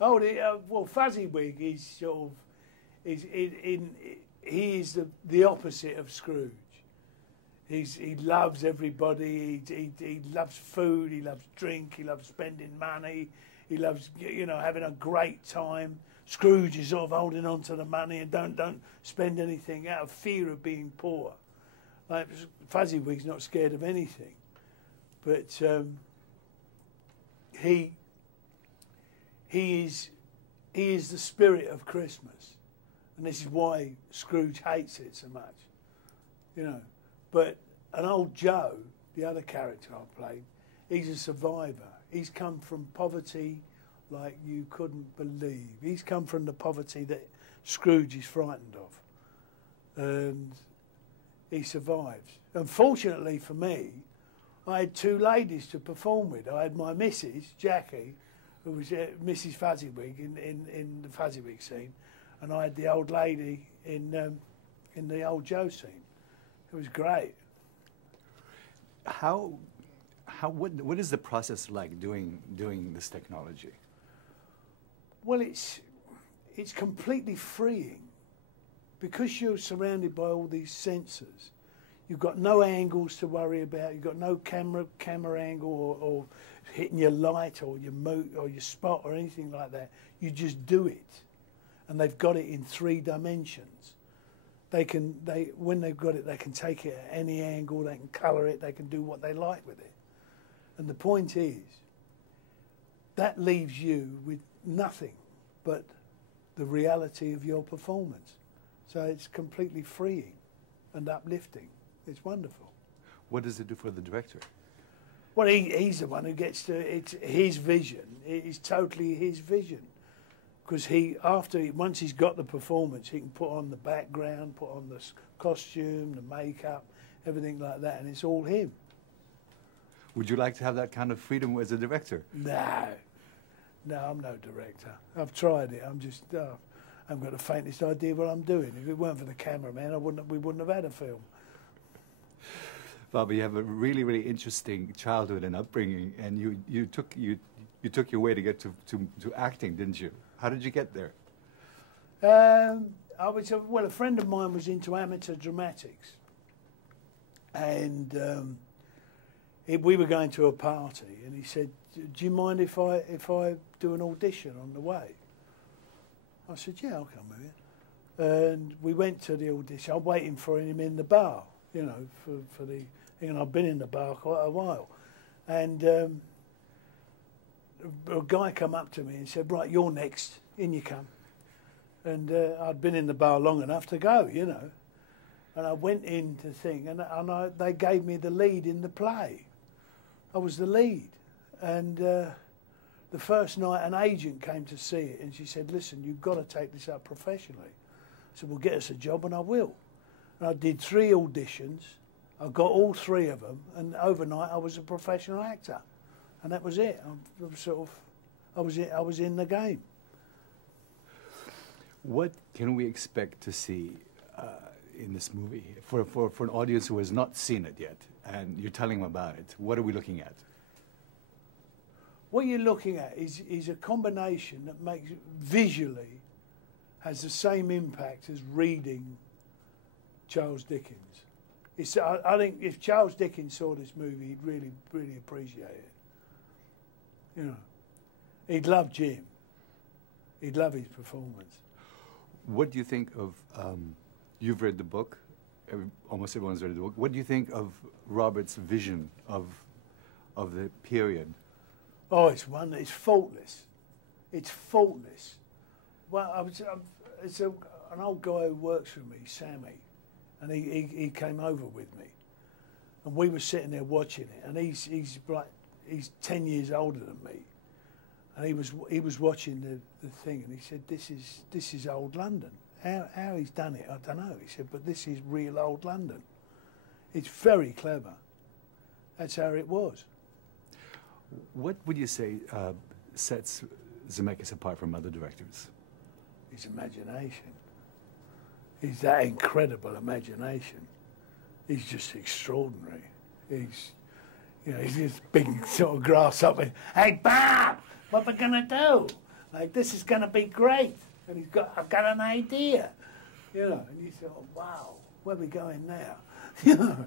Oh, well, Fuzzy-Wig is sort of he is the opposite of Scrooge. He loves everybody. He loves food. He loves drink. He loves spending money. He loves, you know, having a great time. Scrooge is sort of holding on to the money and don't spend anything out of fear of being poor. Like Fuzzy-Wig's not scared of anything, but he is the spirit of Christmas, and this is why Scrooge hates it so much, you know. But an old Joe, the other character I played, he's a survivor. He's come from poverty like you couldn't believe. He's come from the poverty that Scrooge is frightened of, and he survives. Unfortunately for me, I had two ladies to perform with. I had my missus, Jackie, who was Mrs. Fuzzy-Wig in the Fuzzy-Wig scene, and I had the old lady in the old Joe scene. It was great. What is the process like doing this technology? Well, it's completely freeing because you're surrounded by all these sensors. You've got no angles to worry about. You've got no camera angle or hitting your light or your spot or anything like that. You just do it, and they've got it in 3 dimensions. When they've got it, they can take it at any angle. They can colour it. They can do what they like with it. And the point is, that leaves you with nothing but the reality of your performance. So it's completely freeing and uplifting. It's wonderful. What does it do for the director? Well, he's the one who gets to, it's his vision. It is totally his vision. Because once he's got the performance, he can put on the background, put on the costume, the makeup, everything like that, and it's all him. Would you like to have that kind of freedom as a director? No, I'm no director. I've tried it. I haven't got the faintest idea what I'm doing. If it weren't for the cameraman, we wouldn't have had a film. Bobby, you have a really, really interesting childhood and upbringing, and you took your way to get to acting, didn't you? How did you get there? A friend of mine was into amateur dramatics, and we were going to a party, and he said, "Do you mind if I do an audition on the way?" I said, "Yeah, I'll come with you." And we went to the audition. I'm waiting for him in the bar, you know, for the thing. And I've been in the bar quite a while, and a guy come up to me and said, "Right, you're next. In you come." And I'd been in the bar long enough to go, you know. And I went in to thing, and they gave me the lead in the play. I was the lead. And the first night, an agent came to see it, and she said, "Listen, you've got to take this up professionally." I said, "Well, get us a job, and I will." And I did 3 auditions. I got all 3 of them, and overnight I was a professional actor. And that was it. I was in the game. What can we expect to see in this movie for an audience who has not seen it yet, and you're telling them about it? What are we looking at? What you're looking at is a combination that makes visually has the same impact as reading Charles Dickens. I think if Charles Dickens saw this movie, he'd really, really appreciate it. You know, he'd love Jim. He'd love his performance. What do you think of, you've read the book, almost everyone's read the book. What do you think of Robert's vision of the period? Oh, it's faultless. It's faultless. Well, it's an old guy who works for me, Sammy, and he came over with me. And we were sitting there watching it, and he's 10 years older than me. And he was watching the thing, and he said, this is old London. How he's done it, I don't know. He said, but this is real old London. It's very clever. That's how it was. What would you say sets Zemeckis apart from other directors? His imagination. He's that incredible imagination. He's just extraordinary. He's this big sort of grasshopper. "Hey, Bob, what we gonna do?" like, this is going to be great. And I've got an idea, you know. And you say, oh, wow, where are we going now? You know.